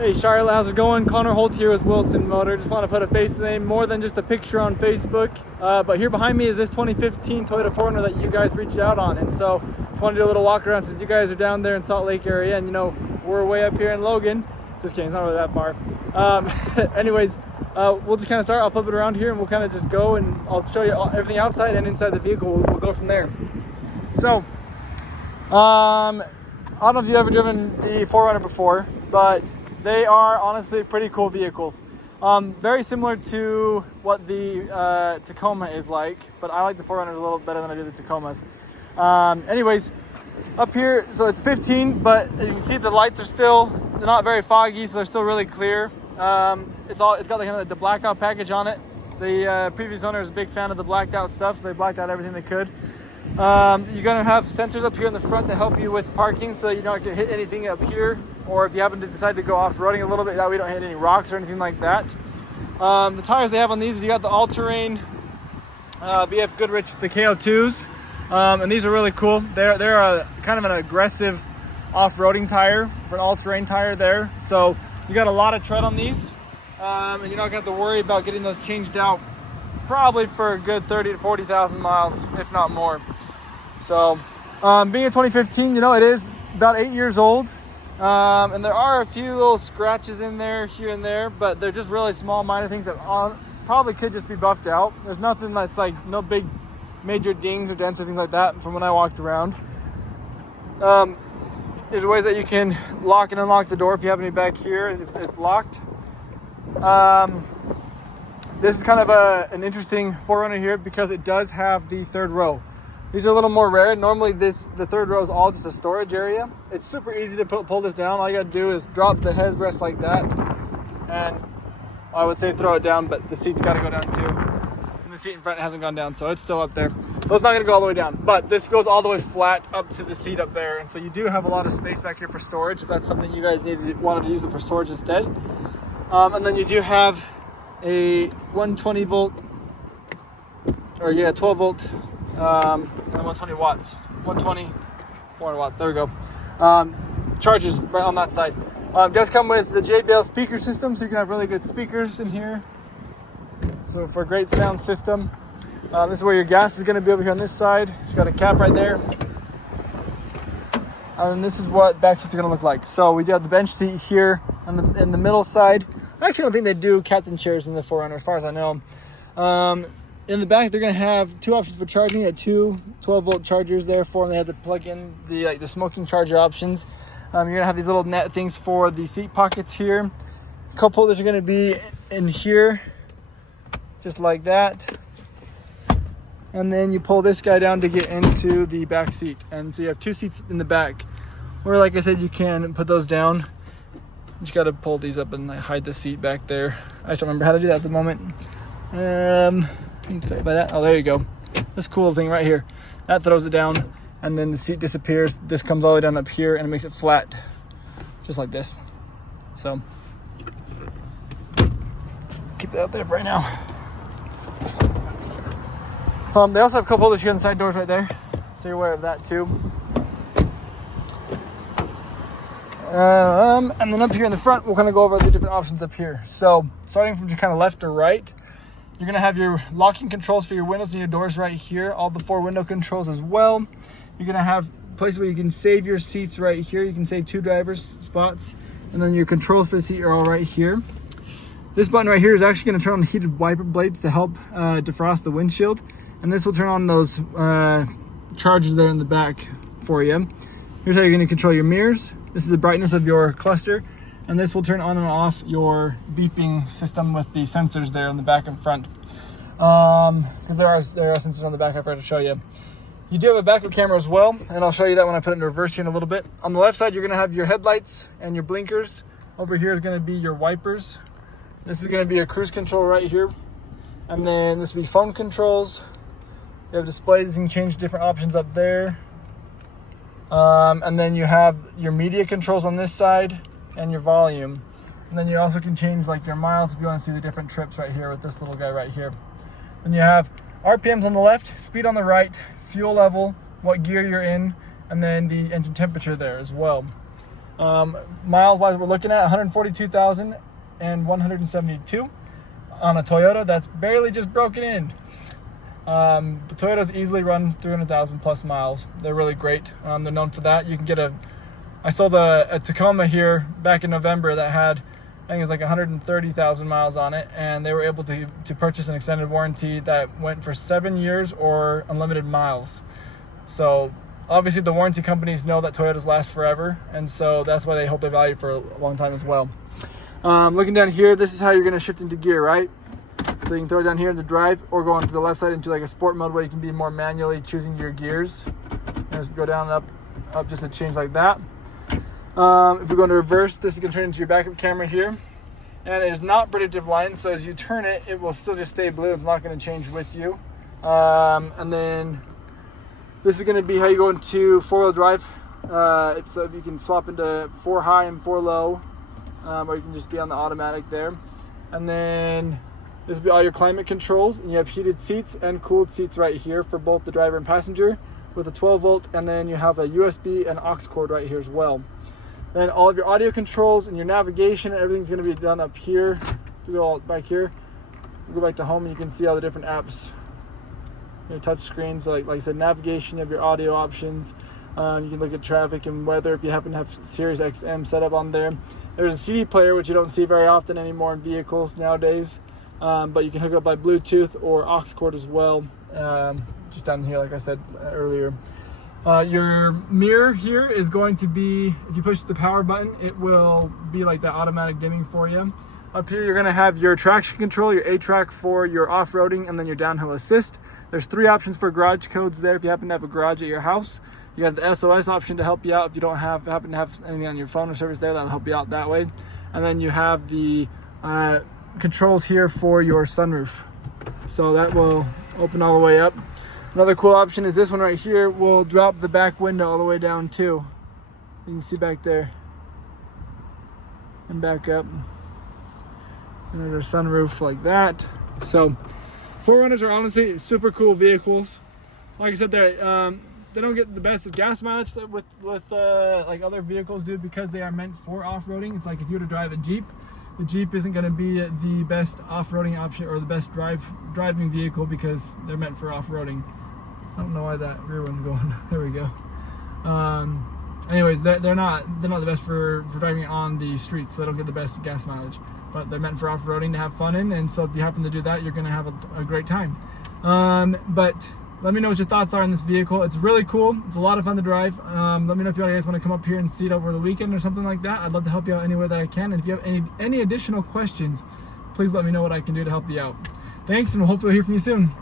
Hey Charlotte, how's it going? Connor Holt here with Wilson Motor. Just want to put a face to the name, more than just a picture on Facebook. But here behind me is this 2015 Toyota 4Runner that you guys reached out on. And so just want to do a little walk around since you guys are down there in Salt Lake area. And you know, we're way up here in Logan. Just kidding, it's not really that far. Anyways, we'll just kind of start. I'll flip it around here and we'll kind of just go and I'll show you everything outside and inside the vehicle. We'll go from there. So, I don't know if you've ever driven the 4Runner before, but they are honestly pretty cool vehicles. Very similar to what the Tacoma is like, but I like the 4Runners a little better than I do the Tacomas. Anyways, up here, so it's 15, but as you can see the lights are they're not very foggy, so they're still really clear. It's got the blackout package on it. The previous owner is a big fan of the blacked out stuff, so they blacked out everything they could. You're gonna have sensors up here in the front to help you with parking, so you don't get hit anything up here, or if you happen to decide to go off-roading a little bit, that way you don't hit any rocks or anything like that. The tires they have on these is you got the all-terrain BF Goodrich, the KO2s, and these are really cool. They're a kind of an aggressive off-roading tire for an all-terrain tire there. So you got a lot of tread on these, and you're not gonna have to worry about getting those changed out probably for a good 30 to 40,000 miles, if not more. So being a 2015, you know, it is about 8 years old. And there are a few little scratches in there here and there, but they're just really small, minor things that probably could just be buffed out. There's nothing that's like no big major dings or dents or things like that from when I walked around. There's ways that you can lock and unlock the door if you have any back here and it's locked. This is kind of an interesting 4Runner here because it does have the third row. These are a little more rare. Normally the third row is all just a storage area. It's super easy to pull this down. All you gotta do is drop the headrest like that. And I would say throw it down, but the seat's gotta go down too. And the seat in front hasn't gone down, so it's still up there. So it's not gonna go all the way down, but this goes all the way flat up to the seat up there. And so you do have a lot of space back here for storage if that's something you guys wanted to use it for storage instead. And then you do have a 120 volt, or 12 volt, and 120 watts, 120, 400 watts, there we go. Charges right on that side. It does come with the JBL speaker system, so you can have really good speakers in here. So for a great sound system. This is where your gas is gonna be over here on this side. It's got a cap right there. And this is what back seats are gonna look like. So we do have the bench seat here in the middle side. I actually don't think they do captain chairs in the 4Runner as far as I know. In the back, they're going to have two options for charging. At two 12-volt chargers there for them. They have to plug in the smoking charger options. You're going to have these little net things for the seat pockets here. Cup holders are going to be in here, just like that. And then you pull this guy down to get into the back seat. And so you have two seats in the back, where, like I said, you can put those down. You just got to pull these up and hide the seat back there. I just don't remember how to do that at the moment. By that. Oh, there you go. This cool little thing right here. That throws it down, and then the seat disappears. This comes all the way down up here, and it makes it flat, just like this. So, keep that out there for right now. They also have cup holders here on the side doors right there, so you're aware of that too. And then up here in the front, we'll kind of go over the different options up here. So, starting from just kind of left or right, you're going to have your locking controls for your windows and your doors right here. All the 4 window controls as well. You're going to have places where you can save your seats right here. You can save 2 driver's spots. And then your controls for the seat are all right here. This button right here is actually going to turn on the heated wiper blades to help defrost the windshield. And this will turn on those chargers there in the back for you. Here's how you're going to control your mirrors. This is the brightness of your cluster. And this will turn on and off your beeping system with the sensors there in the back and front. Because there are sensors on the back I forgot to show you. You do have a backup camera as well, and I'll show you that when I put it in reverse here in a little bit. On the left side, you're going to have your headlights and your blinkers. Over here is going to be your wipers. This is going to be your cruise control right here. And then this will be phone controls. You have displays, you can change different options up there. And then you have your media controls on this side and your volume. And then you also can change like your miles if you want to see the different trips right here with this little guy right here. Then you have RPMs on the left, speed on the right, fuel level, what gear you're in, and then the engine temperature there as well. Miles wise, we're looking at 142,172 on a Toyota. That's barely just broken in. But Toyotas easily run 300,000 plus miles. They're really great. They're known for that. You can get I sold a Tacoma here back in November that had, I think it was like 130,000 miles on it, and they were able to purchase an extended warranty that went for 7 years or unlimited miles. So obviously the warranty companies know that Toyotas last forever, and so that's why they hold their value for a long time as well. Looking down here, this is how you're going to shift into gear, right? So you can throw it down here into drive, or go onto the left side into like a sport mode where you can be more manually choosing your gears. And just go down and up just to change like that. If we go into reverse, this is going to turn into your backup camera here. And it is not predictive lighting, so as you turn it, it will still just stay blue. It's not going to change with you. And then this is going to be how you go into 4-wheel drive. So you can swap into 4 high and 4 low, or you can just be on the automatic there. And then this will be all your climate controls. And you have heated seats and cooled seats right here for both the driver and passenger with a 12 volt. And then you have a USB and aux cord right here as well. Then all of your audio controls and your navigation, everything's going to be done up here. If we go all back here, we go back to home, and you can see all the different apps. Your touch screens, like I said, navigation, you have your audio options. You can look at traffic and weather if you happen to have Sirius XM set up on there. There's a CD player, which you don't see very often anymore in vehicles nowadays. But you can hook up by Bluetooth or aux cord as well. Just down here, like I said earlier. Your mirror here is going to be, if you push the power button, it will be like that automatic dimming for you. Up here, you're going to have your traction control, your A-track for your off-roading, and then your downhill assist. There's 3 options for garage codes there if you happen to have a garage at your house. You have the SOS option to help you out if you don't happen to have anything on your phone or service there. That'll help you out that way. And then you have the controls here for your sunroof. So that will open all the way up. Another cool option is this one right here. Will drop the back window all the way down too. You can see back there. And back up. And there's our sunroof like that. So 4Runners are honestly super cool vehicles. Like I said, they don't get the best of gas mileage with like other vehicles do, because they are meant for off-roading. It's like if you were to drive a Jeep, the Jeep isn't going to be the best off-roading option or the best driving vehicle, because they're meant for off-roading. I don't know why that rear one's going. There we go. Anyways, they're not the best for driving on the streets, so they don't get the best gas mileage. But they're meant for off-roading to have fun in, and so if you happen to do that, you're going to have a great time. But let me know what your thoughts are on this vehicle. It's really cool. It's a lot of fun to drive. Let me know if you guys want to come up here and see it over the weekend or something like that. I'd love to help you out any way that I can. And if you have any additional questions, please let me know what I can do to help you out. Thanks, and hopefully we'll hear from you soon.